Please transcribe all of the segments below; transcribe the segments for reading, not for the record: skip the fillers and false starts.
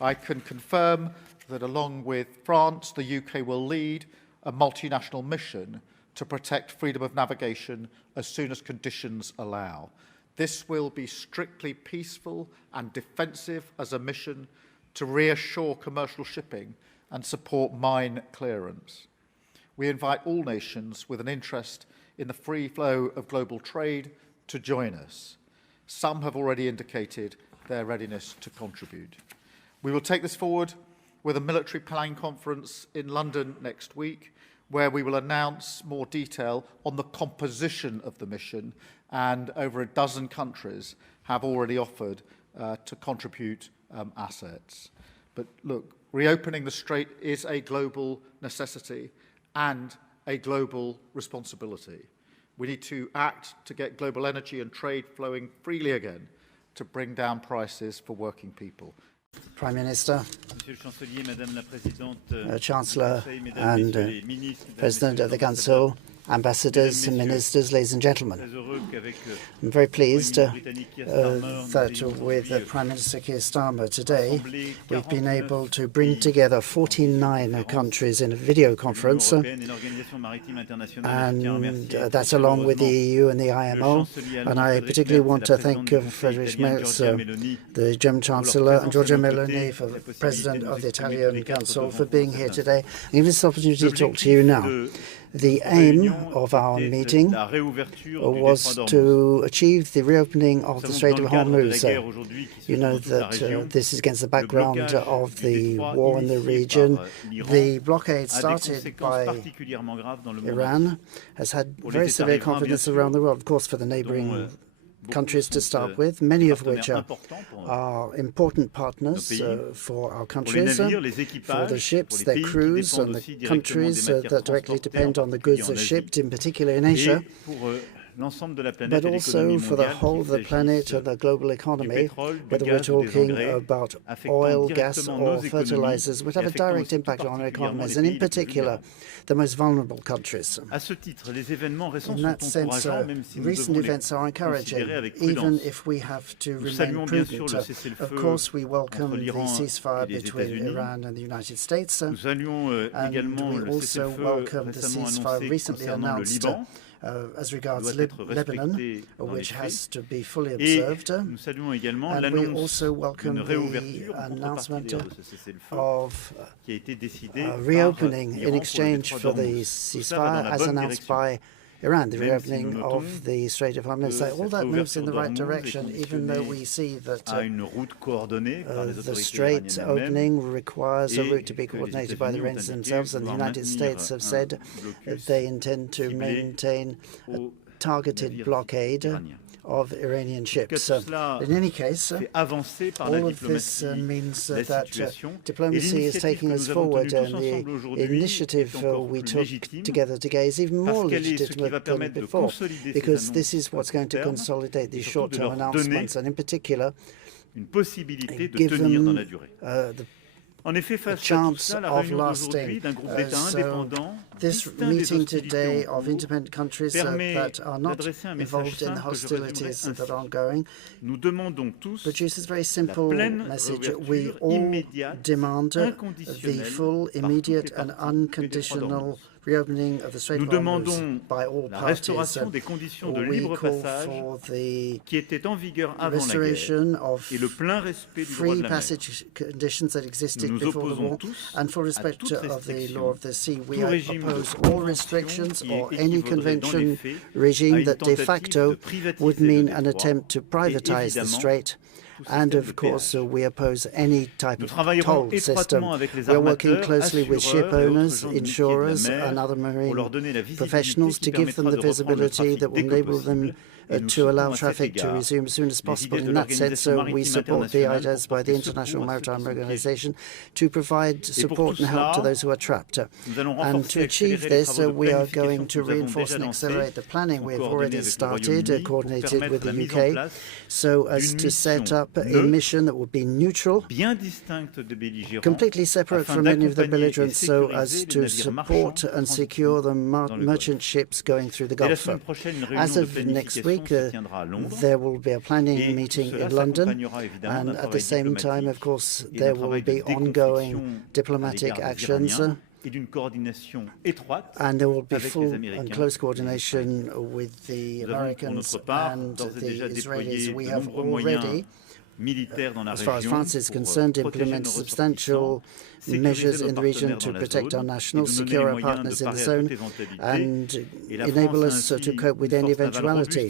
I can confirm that along with France, the UK will lead a multinational mission to protect freedom of navigation as soon as conditions allow. This will be strictly peaceful and defensive as a mission to reassure commercial shipping and support mine clearance. We invite all nations with an interest in the free flow of global trade to join us. Some have already indicated their readiness to contribute. We will take this forward with a military planning conference in London next week, where we will announce more detail on the composition of the mission, and over a dozen countries have already offered to contribute assets. But look, reopening the Strait is a global necessity and a global responsibility. We need to act to get global energy and trade flowing freely again to bring down prices for working people. Prime Minister, Chancellor and President of the Council, Ambassadors and Ministers, ladies and gentlemen. I'm very pleased that with Prime Minister Keir Starmer today, we've been able to bring together 49 countries in a video conference, and that's along with the EU and the IMO. And I particularly want to thank Friedrich Merz, the German Chancellor, and Giorgia Meloni, for the President of the Italian Council, for being here today and giving us this opportunity to talk to you now. The aim of our meeting was to achieve the reopening of the Strait of Hormuz. You know that this is against the background of the war in the region. The blockade started by Iran has had very severe consequences around the world, of course, for the neighboring countries to start with, many of which are important partners for our countries, for the ships, their crews, and the countries that directly depend on the goods that are shipped, in particular in Asia, but also for the whole of the planet and the global economy, whether we're talking about oil, gas, or fertilizers, would have a direct impact on our economies, and in particular, the most vulnerable countries. In that sense, recent events are encouraging, even if we have to remain prudent. Of course, we welcome the ceasefire between Iran and the United States, and we also welcome the ceasefire recently announced as regards Lebanon, which has to be fully observed. And we also welcome the announcement of reopening in exchange for the ceasefire, as announced by Iran, the reopening of the Strait of Hormuz. So all that moves in the right direction, even though we see that the strait opening requires a route to be coordinated by the Iranians themselves, and the United States have said that they intend to maintain a targeted blockade of Iranian ships. In any case, all of this means that diplomacy is taking us forward, and the initiative we took together today is even more legitimate than before, because this is what's going to consolidate these short-term announcements, and in particular, give them the chance of lasting. So this meeting today of independent countries that are not involved in the hostilities that are ongoing produces a very simple message. We all demand the full, immediate and unconditional reopening of the Strait of Hormuz by all parties. We call for the restoration of free passage conditions that existed before the war and full respect of the law of the sea. We oppose all restrictions or any convention regime that de facto would mean an attempt to privatize the strait. And of course, we oppose any type of toll system. We are working closely with ship owners, insurers, and other marine professionals to give them the visibility that will enable them to allow traffic to resume as soon as possible. In that sense, we support the ideas by the International Maritime Organization to provide support and help to those who are trapped. And to achieve this, we are going to reinforce and accelerate the planning we have already started, coordinated with the UK, so as to set up a mission that would be neutral, completely separate from any of the belligerents, so as to support and secure the merchant ships going through the Gulf. As of next week, week, there will be a planning meeting in London, and at the same time, of course, there will be ongoing diplomatic actions, and there will be full and close coordination with the Americans and the Israelis. We have already, as far as France is concerned, implement substantial measures in the region to protect our nationals, secure our partners in the zone, and enable us to cope with any eventuality.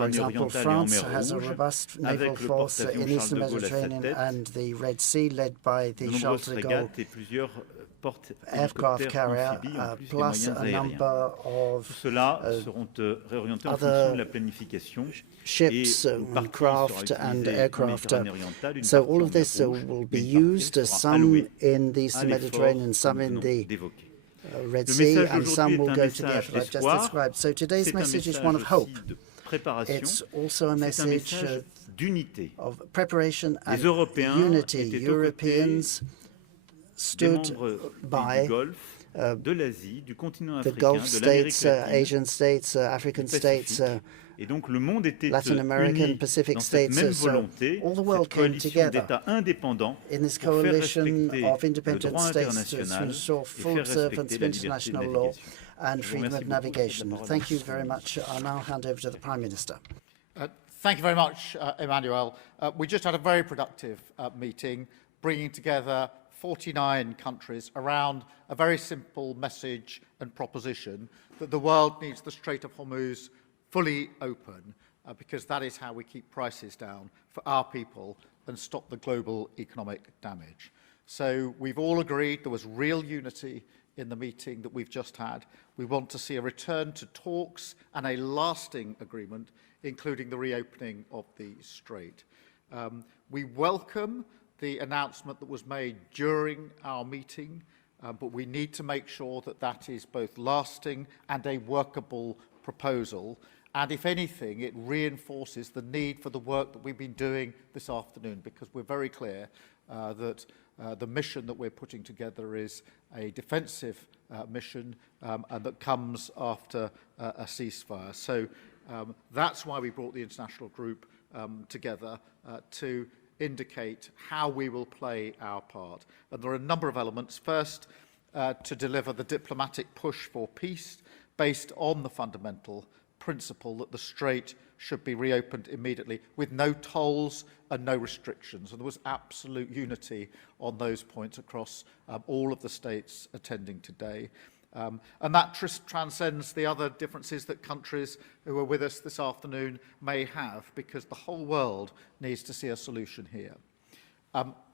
For example, France has a robust naval force in the Eastern Mediterranean and the Red Sea, led by the Charles de Gaulle aircraft carrier, plus a number of other ships, craft and aircraft. So all of this will be used, some in the Eastern Mediterranean, some in the Red Sea, and some will go to the effort I've just described. So today's message is one of hope. It's also a message of preparation and unity. Europeans stood by the Gulf states, Asian states, African states, Latin American, Pacific states. So all the world came together in this coalition of independent states to ensure full observance of international law and freedom of navigation. Thank you very much. I'll now hand over to the Prime Minister. Thank you very much, Emmanuel. We just had a very productive meeting, bringing together 49 countries around a very simple message and proposition that the world needs the Strait of Hormuz fully open, because that is how we keep prices down for our people and stop the global economic damage. So we've all agreed, there was real unity in the meeting that we've just had. We want to see a return to talks and a lasting agreement, including the reopening of the Strait. We welcome the announcement that was made during our meeting, but we need to make sure that that is both lasting and a workable proposal. And if anything, it reinforces the need for the work that we've been doing this afternoon, because we're very clear that the mission that we're putting together is a defensive mission and that comes after a ceasefire. So that's why we brought the international group together to indicate how we will play our part. And there are a number of elements. First, to deliver the diplomatic push for peace based on the fundamental principle that the Strait should be reopened immediately with no tolls and no restrictions. And there was absolute unity on those points across all of the states attending today. And that transcends the other differences that countries who are with us this afternoon may have, because the whole world needs to see a solution here.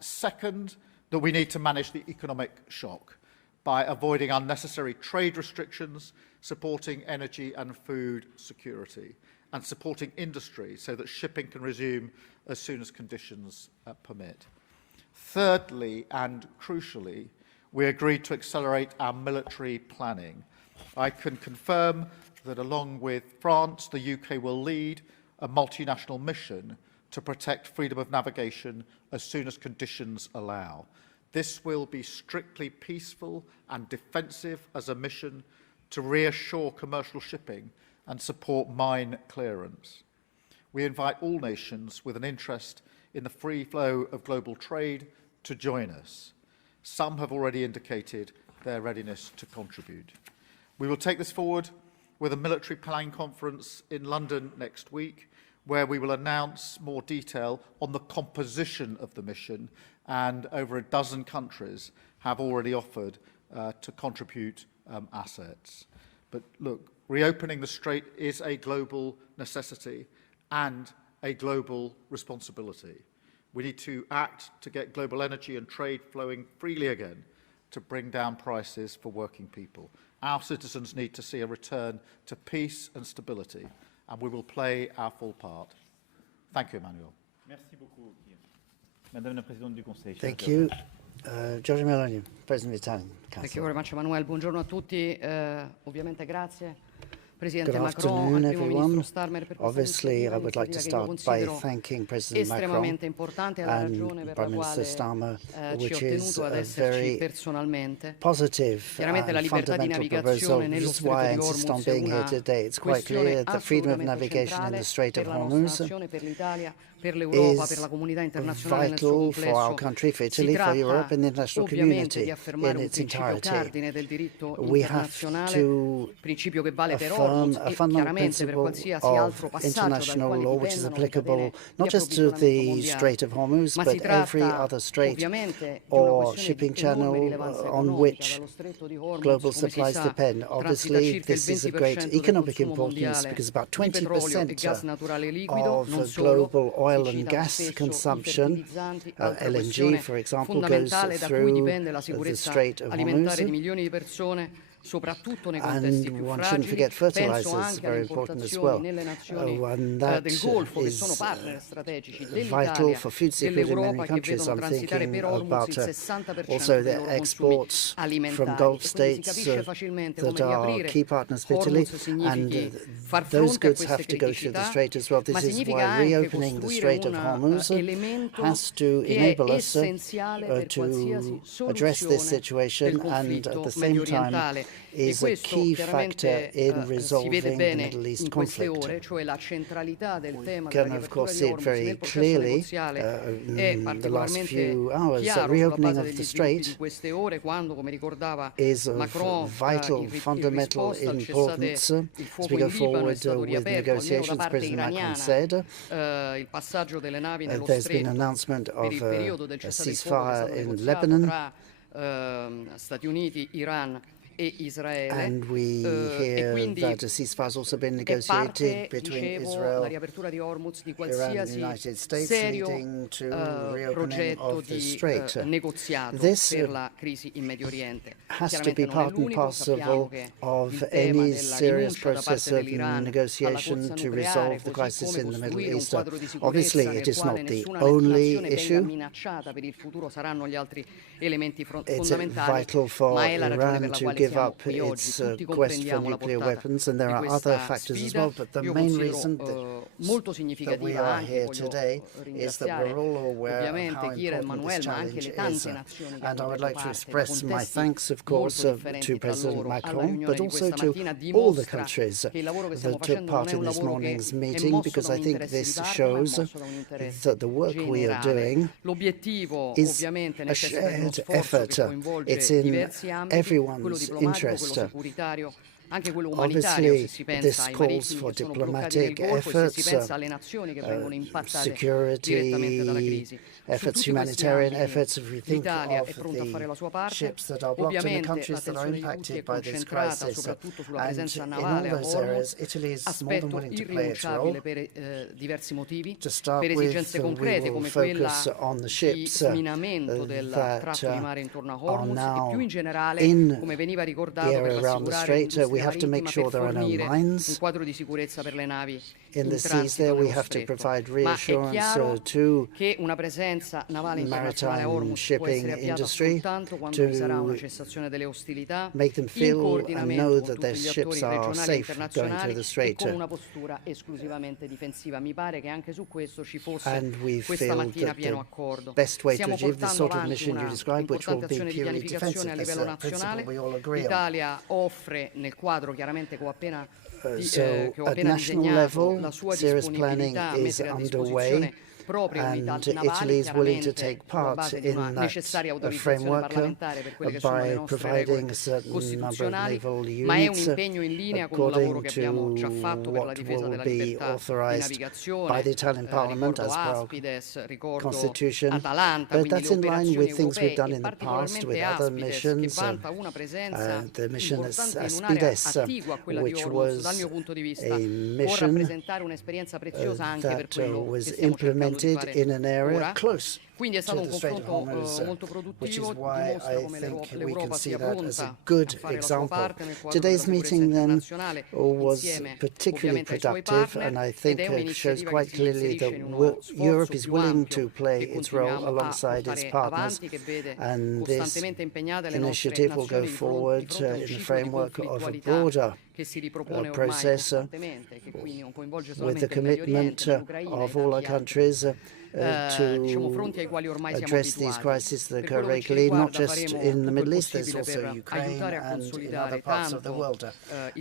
Second, that we need to manage the economic shock by avoiding unnecessary trade restrictions, supporting energy and food security, and supporting industry so that shipping can resume as soon as conditions permit. Thirdly, and crucially, we agreed to accelerate our military planning. I can confirm that along with France, the UK will lead a multinational mission to protect freedom of navigation as soon as conditions allow. This will be strictly peaceful and defensive as a mission to reassure commercial shipping and support mine clearance. We invite all nations with an interest in the free flow of global trade to join us. Some have already indicated their readiness to contribute. We will take this forward with a military planning conference in London next week, where we will announce more detail on the composition of the mission, and over a dozen countries have already offered to contribute assets. But look, reopening the Strait is a global necessity and a global responsibility. We need to act to get global energy and trade flowing freely again to bring down prices for working people. Our citizens need to see a return to peace and stability, and we will play our full part. Thank you, Emmanuel. Merci beaucoup, Madame la Présidente du Conseil. Thank you. Giorgio Meloni, President of the Italian Council. Thank you very much, Emmanuel. Buongiorno a tutti. Ovviamente grazie Good afternoon, everyone. Obviously, I would like to start by thanking President Macron and Prime Minister Starmer, which is a very positive and fundamental proposal. This is why I insist on being here today. It's quite clear that freedom of navigation in the Strait of Hormuz is vital for our country, for Italy, for Europe, and the international community in its entirety. We have to affirm a fundamental principle of international law which is applicable not just to the Strait of Hormuz, but every other strait or shipping channel on which global supplies depend. Obviously, this is of great economic importance because about 20% of global oil and gas consumption, LNG, for example, goes through the Strait of Hormuz. And one shouldn't forget fertilizers, very important as well. And that is vital for food security in many countries. I'm thinking about also the exports from Gulf states that are key partners for Italy, and those goods have to go through the strait as well. This is why reopening the Strait of Hormuz has to enable us to address this situation, and at the same time is a key factor in resolving the Middle East conflict. We can, of course, see it very clearly in the last few hours. The reopening of the strait is of vital, fundamental importance as we go forward with negotiations. President Macron said there's been an announcement of a ceasefire in Lebanon, and we hear that a ceasefire has also been negotiated between Israel, Iran and the United States, leading to reopening of the strait. This has to be part and parcel of any serious process of negotiation to resolve the crisis in the Middle East. Obviously, it is not the only issue. It's vital for Iran to give up its quest for nuclear weapons, and there are other factors as well, but the main reason that we are here today is that we're all aware of how important this challenge is. And I would like to express my thanks, of course, to President Macron, but also to all the countries that took part in this morning's meeting, because I think this shows that the work we are doing is a shared effort. It's in everyone's interest. Obviously, this calls for diplomatic efforts, security efforts, humanitarian efforts. If we think of the ships that are blocked in the countries that are impacted by this crisis, and in all those areas, Italy is more than willing to play its role. To start with, we will focus on the ships that are now in the area around the strait. We have to make sure there are no mines in the seas there. We have to provide reassurance to maritime shipping industry to make them feel and know that their ships are safe going through the strait. And we feel that the best way to achieve this sort of mission you described, which will be purely defensive, is a principle we all agree on. So at national level, serious planning is underway, and Italy is willing to take part in that framework by providing a certain number of naval units according to what will be authorized by the Italian Parliament as per our constitution. But that's in line with things we've done in the past with other missions. The mission Aspides, which was a mission that was implemented in an area close to the Strait of Hormuz, which is why I think we can see that as a good example. Today's meeting then was particularly productive, and I think it shows quite clearly that Europe is willing to play its role alongside its partners, and this initiative will go forward in the framework of a broader process with the commitment of all our countries to address these crises that occur regularly, not just in the Middle East, there's also Ukraine and in other parts of the world.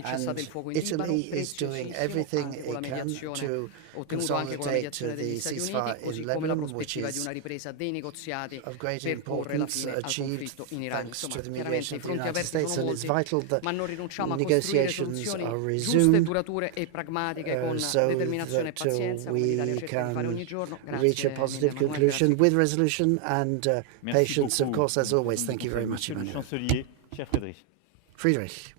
And Italy is doing everything it can to consolidate the ceasefire in Lebanon, which is of great importance, achieved thanks to the mediation of the United States. And it's vital that negotiations are resumed so that we can reach a positive conclusion with resolution and patience, of course, as always. Thank you very much, Emmanuel. Friedrich.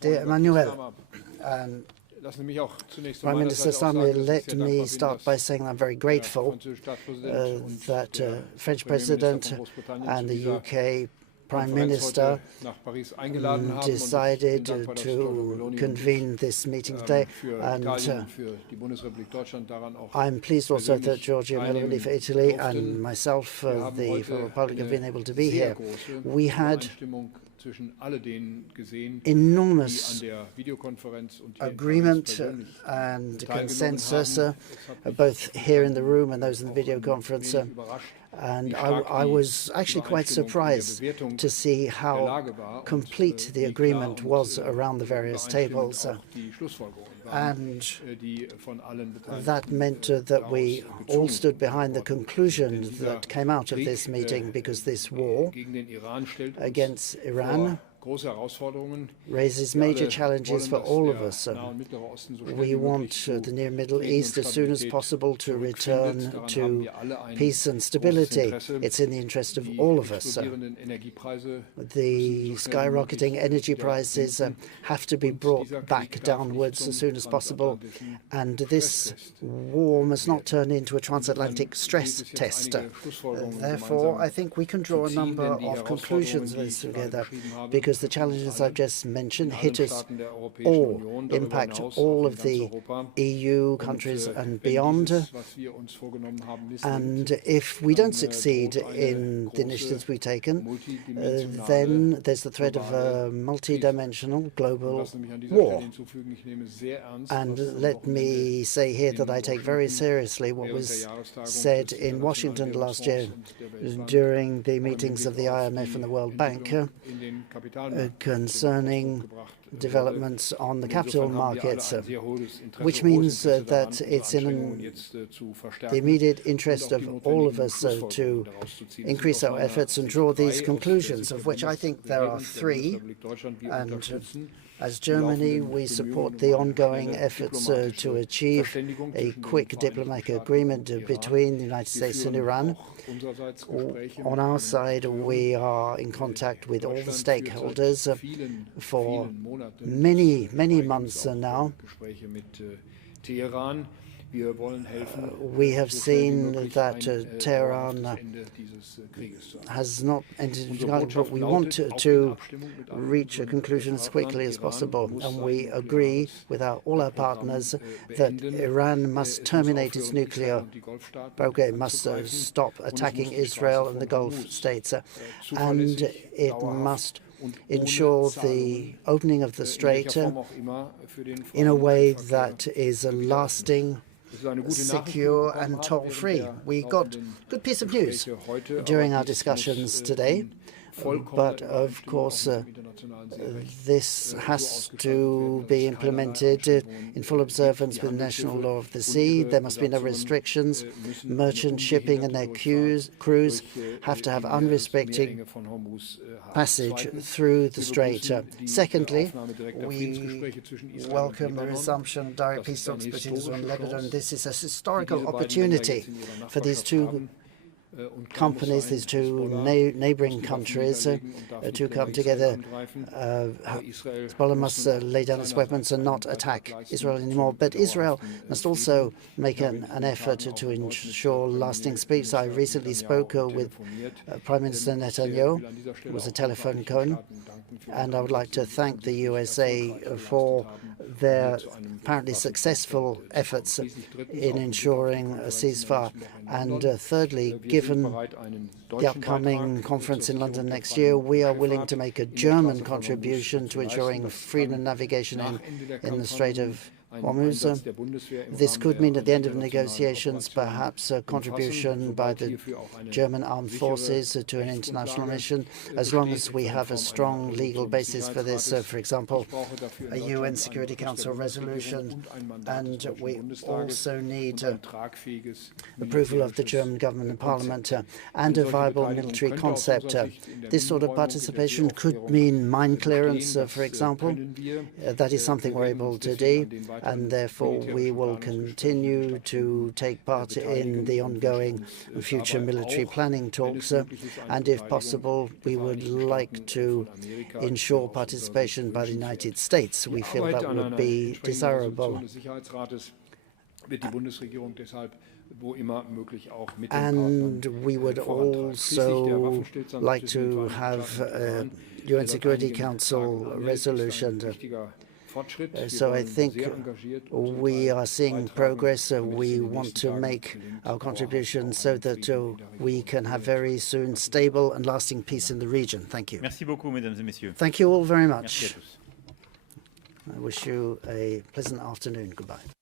Dear Emmanuel, Prime Minister Starmer, let me start by saying I'm very grateful that French President and the UK Prime Minister decided to convene this meeting today, and I'm pleased also that Giorgia Meloni for Italy and myself, the Republic, have been able to be here. We had enormous agreement and consensus, both here in the room and those in the video conference. And I was actually quite surprised to see how complete the agreement was around the various tables. And that meant that we all stood behind the conclusion that came out of this meeting, because this war against Iran raises major challenges for all of us. We want the Near Middle East as soon as possible to return to peace and stability. It's in the interest of all of us. The skyrocketing energy prices have to be brought back downwards as soon as possible, and this war must not turn into a transatlantic stress test. Therefore, I think we can draw a number of conclusions with this together, because the challenges I've just mentioned hit us all, impact all of the EU countries and beyond. And if we don't succeed in the initiatives we've taken, then there's the threat of a multi-dimensional global war. And let me say here that I take very seriously what was said in Washington last year during the meetings of the IMF and the World Bank concerning developments on the capital markets, which means that it's in the immediate interest of all of us to increase our efforts and draw these conclusions, of which I think there are three. And as Germany, we support the ongoing efforts to achieve a quick diplomatic agreement between the United States and Iran. On our side, we are in contact with all the stakeholders for many, many months now. We have seen that Tehran has not entered into dialogue, but we want to reach a conclusion as quickly as possible. And we agree with all our partners that Iran must terminate its nuclear program, it must stop attacking Israel and the Gulf states, and it must ensure the opening of the strait in a way that is a lasting, secure and toll-free. We got good piece of news during our discussions today, but of course this has to be implemented in full observance with national law of the sea. There must be no restrictions. Merchant shipping and their crews have to have unrestricted passage through the strait. Secondly, we welcome the resumption of direct peace talks between Israel and Lebanon. This is a historical opportunity for these two companies, these two neighboring countries, to come together. Hezbollah must lay down its weapons and not attack Israel anymore. But Israel must also make an effort to ensure lasting peace. I recently spoke with Prime Minister Netanyahu. It was a telephone call, and I would like to thank the USA for their apparently successful efforts in ensuring a ceasefire. And thirdly, given the upcoming conference in London next year, we are willing to make a German contribution to ensuring freedom of navigation in the Strait of Hormuz. This could mean at the end of negotiations perhaps a contribution by the German armed forces to an international mission, as long as we have a strong legal basis for this, for example, a UN Security Council resolution, and we also need approval of the German government and parliament and a viable military concept. This sort of participation could mean mine clearance, for example. That is something we're able to do, and therefore we will continue to take part in the ongoing future military planning talks, and if possible we would like to ensure participation by the United States. We feel that would be desirable. And we would also like to have a UN Security Council resolution. So I think we are seeing progress. We want to make our contribution so that we can have very soon stable and lasting peace in the region. Thank you. Merci beaucoup, mesdames et messieurs. Thank you all very much. Merci à tous. I wish you a pleasant afternoon. Goodbye.